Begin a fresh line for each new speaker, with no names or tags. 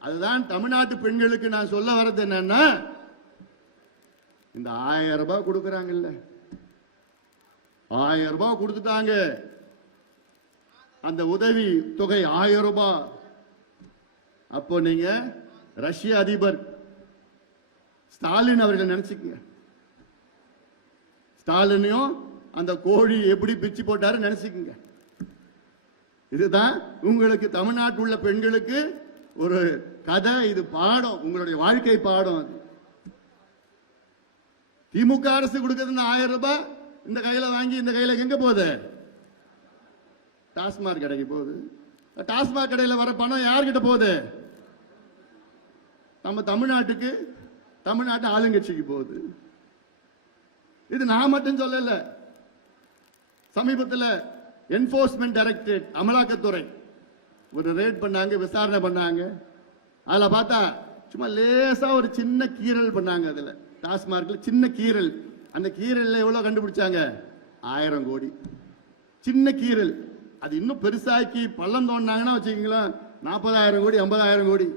அதுதான் தமிழ்நாட்டு பெண்களுக்கு நான் சொல்ல வர்றது என்னன்னா இந்த ஆயிரம் ரூபாய் கொடுக்குறாங்கல்ல. ஆயிரம் ரூபாய் கொடுத்துட்டாங்க. அந்த உதவி தொகை ஆயிரம் ரூபாய். அப்போ நீங்க ரஷ்ய அதிபர் ஸ்டாலின் அவர்கள் நினைச்சுக்கங்க. ஸ்டாலினையும் அந்த கோழி எப்படி பிச்சு போட்டாரு நினைச்சுக்கங்க. இதுதான் உங்களுக்கு தமிழ்நாட்டில் உள்ள பெண்களுக்கு ஒரு கதை இது பாடம் உங்களுடைய வாழ்க்கை பாடம் அது. திமுக அரசு கொடுக்கிறது ஆயிரம் ரூபாய் இந்த கையில வாங்கி இந்த கையில எங்க போகுது? டாஸ்மாக் கடைக்கு போகுது. டாஸ்மாக் கடையில் வர பணம் யார்கிட்ட போகுது? நம்ம தமிழ்நாட்டுக்கு தமிழ்நாட்டு ஆளுங்கட்சிக்கு போகுது. இது நான் மட்டும் சொல்லல. சமீபத்தில் என்போர்ஸ்மெண்ட் டைரக்டரேட் அமலாக்கத்துறை. ஒரு ரேட் பண்ணாங்க விசாரணை பண்ணாங்க. அதில் பார்த்தா சும்மா லேசாக ஒரு சின்ன கீரல் பண்ணாங்க அதில். டாஸ்மார்க்கில் சின்ன கீறல். அந்த கீரலில் எவ்வளோ கண்டுபிடிச்சாங்க? ஆயிரம் கோடி. சின்ன கீறல். அது இன்னும் பெருசாக்கி பள்ளம் தோண்டினாங்கன்னா வச்சுக்கிங்களேன் நாற்பதாயிரம் கோடி ஐம்பதாயிரம் கோடி.